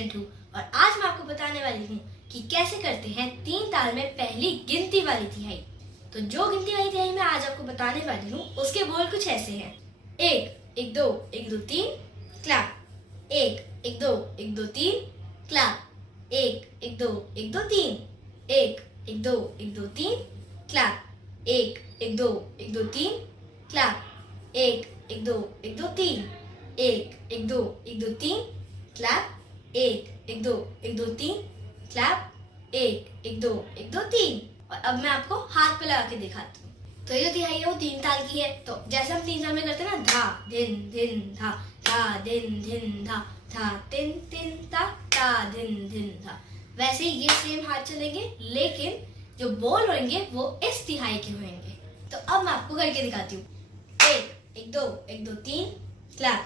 Student हूँ और आज मैं आपको बताने वाली हूँ कि कैसे करते हैं 3 ताल में पहली गिनती वाली तिहाई। तो जो गिनती वाली तिहाई मैं आज आपको बताने वाली हूँ उसके बोल कुछ ऐसे हैं। 1 1 2 1 2 3 clap. 1 1 2 1 2 3 clap. 1 1 2 1 2 3 1 1 2 1 2 3 clap. 1 1 2 1 2 3 clap. 1 1 2 1 2 3 1 1 2 1 2 3 clap. 1 1 2 1 2 3 clap. 1 1 2 1 2 3। और अब मैं आपको हाथ पे लगा के दिखाती हूँ। तो ये जो तिहाई है वो 3 ताल की है। तो जैसे हम 3 ताल में करते हैं ना, धा धिन धिन धा, धा धिन धिन धा, धा तिन तिन ता, ता धिन धिन धा, वैसे ही ये सेम हाथ चलेंगे, लेकिन जो बोल होंगे वो इस तिहाई के होंगे। तो अब मैं आपको करके दिखाती हूँ। 1 1 2 1 2 3 clap.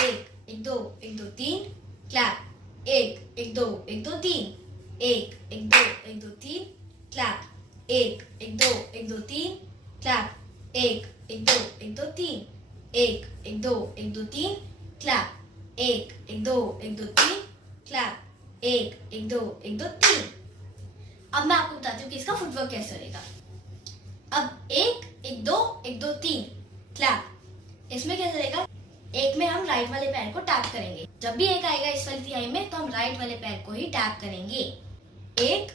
1 1 2 1 2 3 clap. 1 1 2 1 2 3 1 1 2 1 2 3 clap. 1 1 2 1 2 3 clap. 1 1 2 1 2 3 1 1 2 1 2 3 clap. 1 1 2 1 2 3 clap. 1 1 2 1 2 3। अब मैं आपको बताती हूँ कि इसका फुटवर्क कैसे रहेगा। अब 1 1 2 1 2 3 क्लैप। इसमें कैसे रहेगा, एक में हम राइट वाले पैर को टैप करेंगे। जब भी एक आएगा इस वाली तिहाई में तो हम राइट वाले पैर को ही टैप करेंगे। 1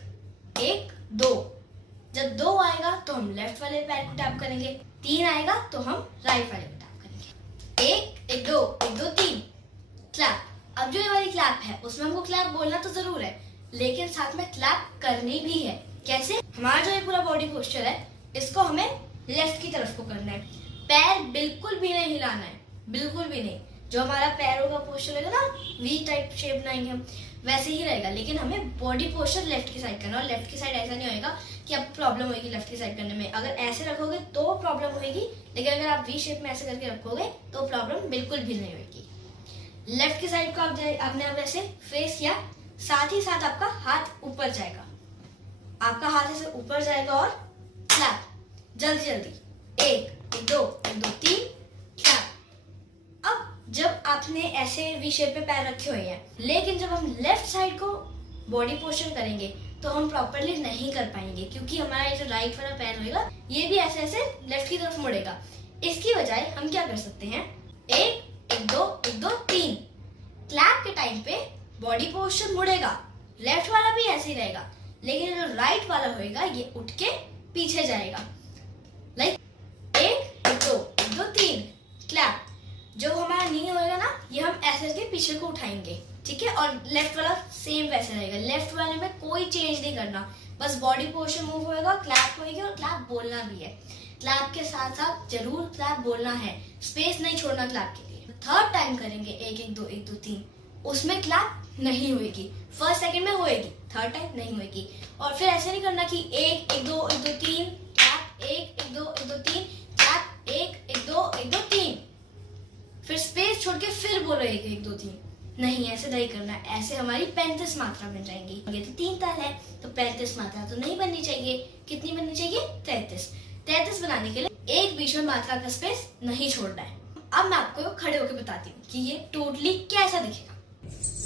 1 2। जब 2 आएगा तो हम लेफ्ट वाले पैर को टैप करेंगे। 3 आएगा तो हम राइट वाले को टैप करेंगे। 1 1 2 1 2 3 क्लैप। अब जो ये वाली क्लैप है उसमें हमको क्लैप बोलना तो जरूर है, लेकिन साथ में क्लैप करनी भी है। कैसे? हमारा जो ये पूरा बॉडी पोस्चर है इसको हमें लेफ्ट की तरफ को करना है। पैर बिल्कुल भी नहीं हिलाना है, बिल्कुल भी नहीं। जो हमारा पैरों का पोस्चर रहेगा ना, वी टाइप शेप बनाएंगे हम, वैसे ही रहेगा, लेकिन हमें बॉडी पोस्चर लेफ्ट की साइड करना है। और लेफ्ट की साइड ऐसा नहीं होएगा कि अब प्रॉब्लम होगी लेफ्ट की साइड करने में। अगर ऐसे रखोगे तो प्रॉब्लम होगी, लेकिन अगर आप वी शेप में ऐसे करके रखोगे तो प्रॉब्लम बिल्कुल भी नहीं होगी। लेफ्ट की साइड को आपने अब ऐसे फेस किया, साथ ही साथ आपका हाथ ऊपर जाएगा। आपका हाथ ऐसे ऊपर जाएगा और क्लैप जल्दी जल्दी। 1 1 2 1 2 3 क्लैप। अब जब आपने ऐसे वी शेप में पैर रखे हुए हैं, लेकिन जब हम लेफ्ट साइड को बॉडी पोस्चर करेंगे तो हम प्रॉपरली नहीं कर पाएंगे, क्योंकि हमारा ये जो राइट वाला पैर होगा ये भी ऐसे ऐसे लेफ्ट की तरफ मुड़ेगा। इसकी बजाय हम क्या कर सकते हैं, 1 1 2 1 2 3 क्लैप के टाइम पे बॉडी पोस्चर मुड़ेगा, लेफ्ट वाला भी ऐसे ही रहेगा, लेकिन जो राइट वाला होएगा ये उठ के पीछे जाएगा। Like 1 1 2 1 2 3 clap. जो हमारा नी होएगा ना, ये हम ऐसे करके पीछे को उठाएंगे, ठीक है। और लेफ्ट वाला सेम वैसे रहेगा। लेफ्ट वाले में कोई चेंज नहीं करना, बस बॉडी पोस्चर मूव होएगा, क्लैप होएगी और क्लैप बोलना भी है। क्लैप के साथ साथ जरूर क्लैप बोलना है, स्पेस नहीं छोड़ना क्लैप के लिए। थर्ड टाइम करेंगे 1 1 2 1 2 3, उसमें क्लैप नहीं होएगी। फर्स्ट सेकंड में होएगी, थर्ड टाइम नहीं होएगी। और फिर ऐसे नहीं करना कि 1 1 2 1 2 3 क्लैप, 1 1 2 1 2 3 क्लैप, 1 1 2 1 2 3, फिर स्पेस छोड़ के फिर बोलो 1 1 2 3। नहीं, ऐसे नहीं करना। ऐसे हमारी 35 मात्रा बन जाएंगी। ये तो 3 ताल है तो 35 मात्रा तो नहीं बननी चाहिए। कितनी बननी चाहिए? 33। 33 बनाने के लिए एक बीच में मात्रा का स्पेस नहीं छोड़ना है। अब मैं आपको खड़े होकर बताती हूँ कि ये टोटली कैसा दिखेगा।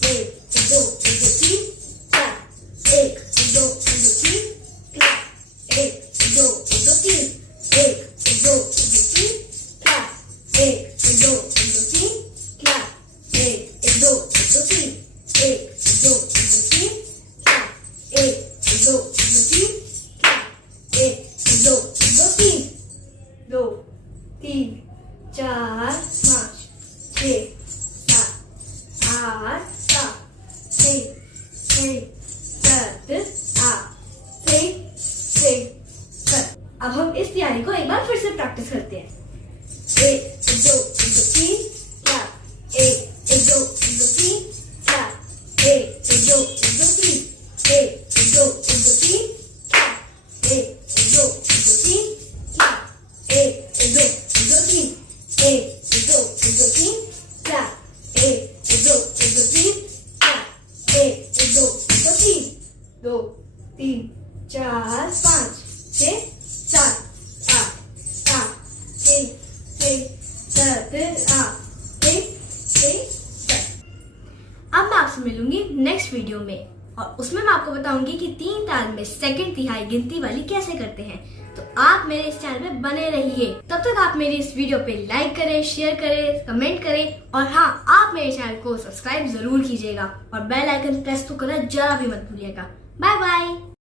1 2 1 2 3 clap. 1 2 1 2 3 clap. 1 2 1 2 3 1 2 1 2 3 clap. 1 2 1 2 3 clap. 1 2 1 2 3 1 2 1 2 3 clap. 1 2 1 2 3 clap. 1 2 1 2 3 2 3 4 5 6 7 8 6 7 8 6 7। अब हम इस तिहाई को एक बार फिर से प्रैक्टिस करते हैं। 1 2 1 2 3 clap. 1 2 1 2 3 clap. 1 2 1 2 3 1 2 1 2 3 clap. 1 2 1 2 3 clap. 1 2 1 2 3 1 2 1 2 3 clap. 1 2 1 2 3 clap. 1 2 1 2 3 2 3 4 5 6 7 8 8 6 7 8 6 7। अब मैं आपसे आपसे मिलूंगी नेक्स्ट वीडियो में, और उसमें मैं आपको बताऊंगी कि 3 ताल में सेकंड तिहाई गिनती वाली कैसे करते हैं। तो आप मेरे इस चैनल में बने रहिए। तब तक आप मेरी इस वीडियो पे लाइक करें, शेयर करें, कमेंट करें, और हाँ, आप मेरे चैनल को सब्सक्राइब जरूर कीजिएगा और बेल आइकन प्रेस तो करना जरा भी मत भूलिएगा। Bye bye.